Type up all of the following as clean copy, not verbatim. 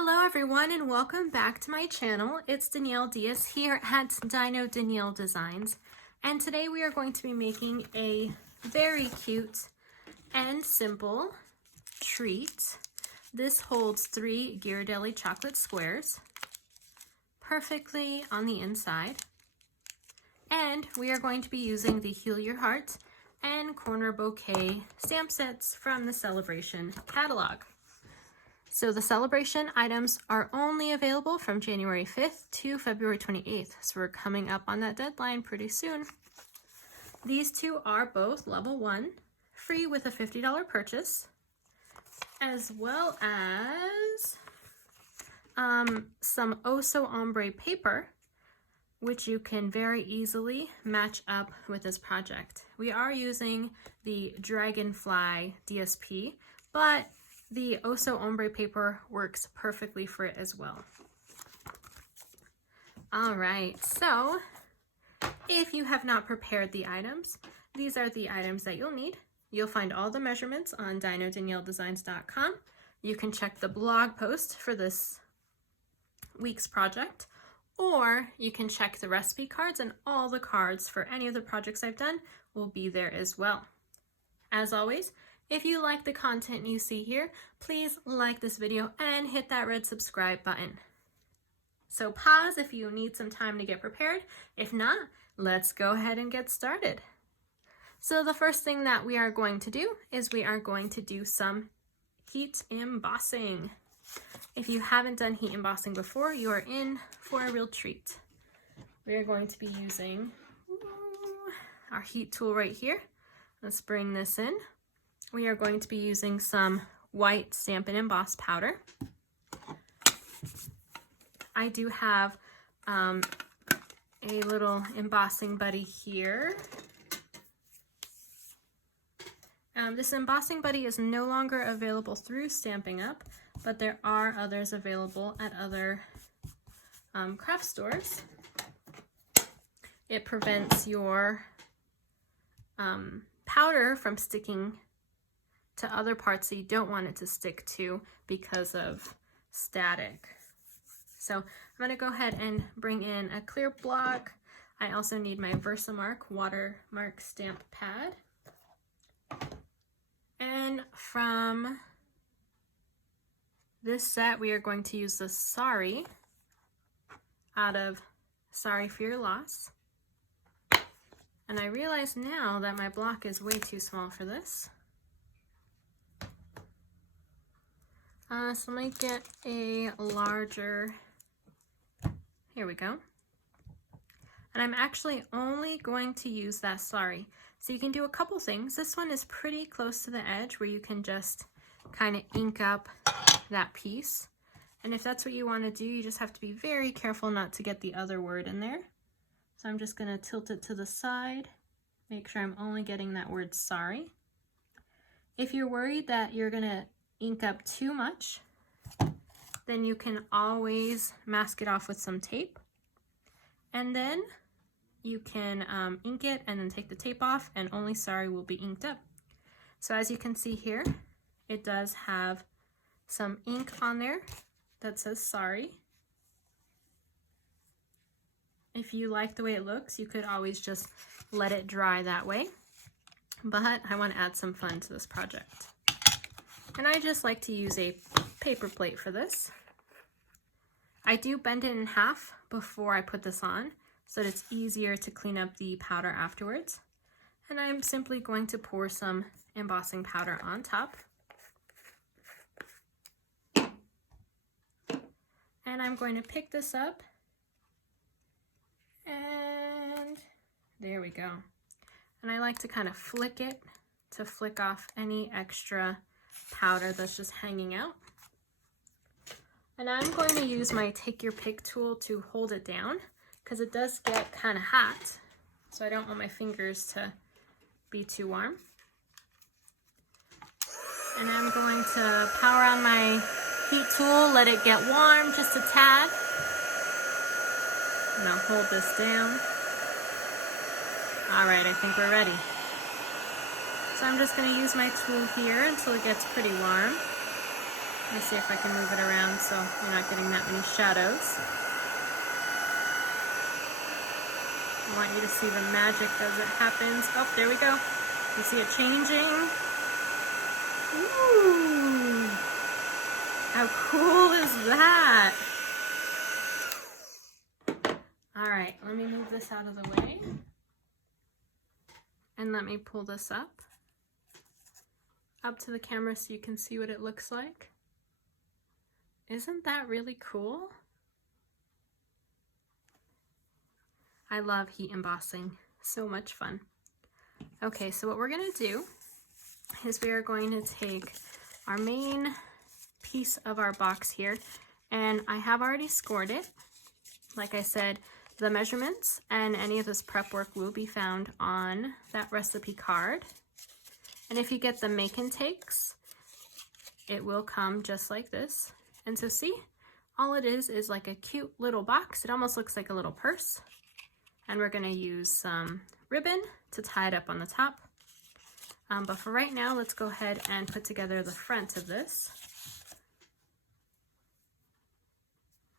Hello everyone and welcome back to my channel. It's Danielle Diaz here at Dino Danielle Designs, and today we are going to be making a very cute and simple treat. This holds 3 Ghirardelli chocolate squares perfectly on the inside, and we are going to be using the Heal Your Heart and Corner Bouquet stamp sets from the Celebration catalog. So the Celebration items are only available from January 5th to February 28th. So we're coming up on that deadline pretty soon. These two are both level 1, free with a $50 purchase, as well as some Oso Ombre paper, which you can very easily match up with this project. We are using the Dragonfly DSP, but the Oso Ombre paper works perfectly for it as well. All right, so if you have not prepared the items, these are the items that you'll need. You'll find all the measurements on dinodanielledesigns.com. You can check the blog post for this week's project, or you can check the recipe cards, and all the cards for any of the projects I've done will be there as well. As always, if you like the content you see here, please like this video and hit that red subscribe button. So pause if you need some time to get prepared. If not, let's go ahead and get started. So the first thing that we are going to do is we are going to do some heat embossing. If you haven't done heat embossing before, you are in for a real treat. We are going to be using our heat tool right here. Let's bring this in. We are going to be using some white Stamp and Emboss powder. I do have a little embossing buddy here. This embossing buddy is no longer available through Stampin' Up, but there are others available at other craft stores. It prevents your powder from sticking to other parts that you don't want it to stick to because of static. So I'm going to go ahead and bring in a clear block. I also need my Versamark watermark stamp pad. And from this set, we are going to use the Sorry out of Sorry for Your Loss. And I realize now that my block is way too small for this. So let me get a larger, here we go. And I'm actually only going to use that Sorry. So you can do a couple things. This one is pretty close to the edge where you can just kind of ink up that piece. And if that's what you want to do, you just have to be very careful not to get the other word in there. So I'm just going to tilt it to the side, make sure I'm only getting that word Sorry. If you're worried that you're going to ink up too much, then you can always mask it off with some tape, and then you can ink it and then take the tape off, and only Sorry will be inked up. So as you can see here, it does have some ink on there that says Sorry. If you like the way it looks, you could always just let it dry that way, but I want to add some fun to this project. And I just like to use a paper plate for this. I do bend it in half before I put this on so that it's easier to clean up the powder afterwards. And I'm simply going to pour some embossing powder on top. And I'm going to pick this up. And there we go. And I like to kind of flick it to flick off any extra powder that's just hanging out. And I'm going to use my Take Your Pick tool to hold it down because it does get kind of hot, so I don't want my fingers to be too warm. And I'm going to power on my heat tool, let it get warm just a tad. And I'll hold this down. All right, I think we're ready. So I'm just going to use my tool here until it gets pretty warm. Let me see if I can move it around so you're not getting that many shadows. I want you to see the magic as it happens. Oh, there we go. You see it changing? Ooh! How cool is that? All right, let me move this out of the way. And let me pull this up to the camera so you can see what it looks like. Isn't that really cool? I love heat embossing. So much fun. Okay, so what we're gonna do is we are going to take our main piece of our box here, and I have already scored it. Like I said, the measurements and any of this prep work will be found on that recipe card. And if you get the make and takes, it will come just like this. And so see, all it is like a cute little box. It almost looks like a little purse. And we're gonna use some ribbon to tie it up on the top. But for right now, let's go ahead and put together the front of this.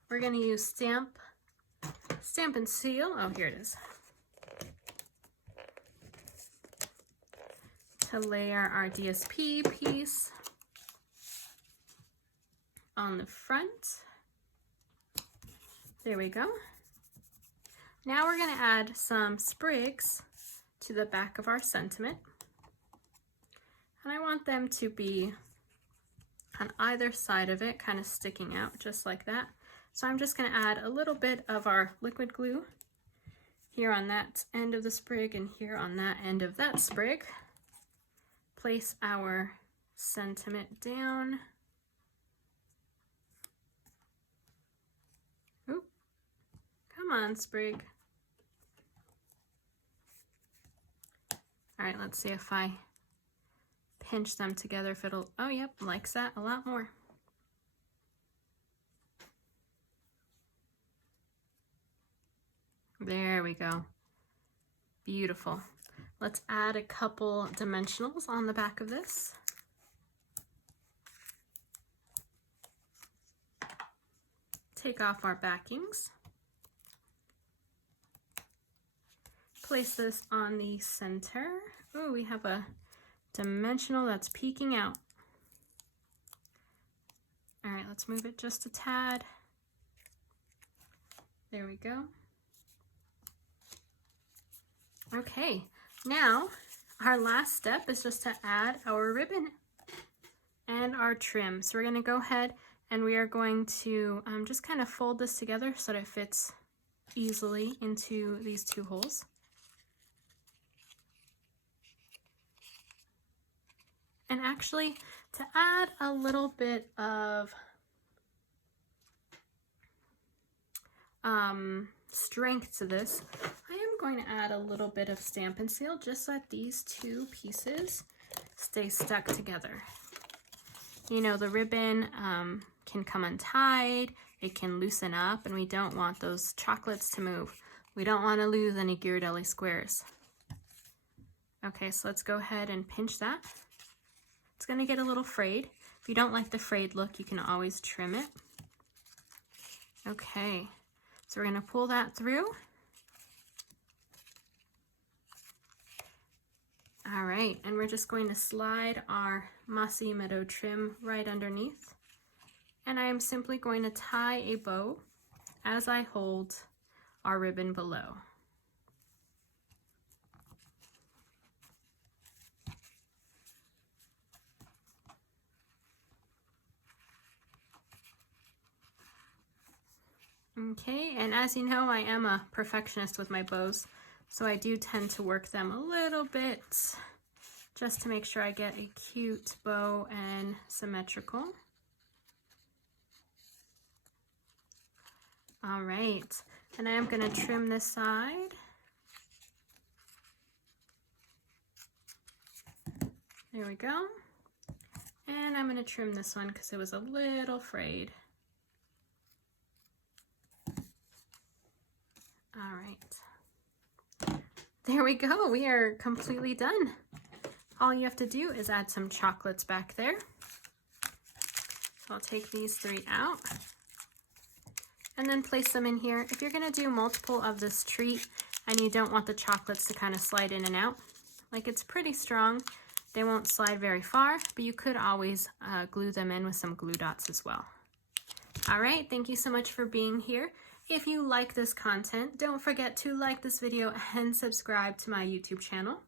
We're gonna use Stamp and Seal. Oh, here it is. To layer our DSP piece on the front. There we go. Now we're going to add some sprigs to the back of our sentiment. And I want them to be on either side of it, kind of sticking out just like that. So I'm just going to add a little bit of our liquid glue here on that end of the sprig and here on that end of that sprig. Place our sentiment down. Oop. Come on, sprig. All right, let's see if I pinch them together, if it'll, oh yep, likes that a lot more. There we go. Beautiful. Let's add a couple dimensionals on the back of this. Take off our backings. Place this on the center. Ooh, we have a dimensional that's peeking out. All right, let's move it just a tad. There we go. Okay, now our last step is just to add our ribbon and our trim. So we're gonna go ahead and we are going to just kind of fold this together so that it fits easily into these two holes. And actually, to add a little bit of strength to this, I am going to add a little bit of Stamp and Seal just so that these two pieces stay stuck together. You know, the ribbon can come untied, it can loosen up, and we don't want those chocolates to move. We don't want to lose any Ghirardelli squares. Okay, so let's go ahead and pinch that. It's going to get a little frayed. If you don't like the frayed look, you can always trim it. Okay, so we're going to pull that through. All right, and we're just going to slide our Mossy Meadow trim right underneath. And I am simply going to tie a bow as I hold our ribbon below. Okay, and as you know, I am a perfectionist with my bows, so I do tend to work them a little bit just to make sure I get a cute bow and symmetrical. All right, and I am going to trim this side. There we go. And I'm going to trim this one because it was a little frayed. All right, there we go. We are completely done. All you have to do is add some chocolates back there. So I'll take these 3 out and then place them in here. If you're gonna do multiple of this treat and you don't want the chocolates to kind of slide in and out, like it's pretty strong, they won't slide very far, but you could always glue them in with some glue dots as well. All right, thank you so much for being here. If you like this content, don't forget to like this video and subscribe to my YouTube channel.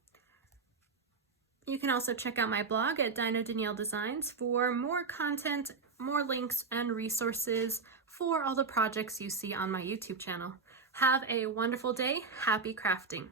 You can also check out my blog at Dino Danielle Designs for more content, more links, and resources for all the projects you see on my YouTube channel. Have a wonderful day. Happy crafting.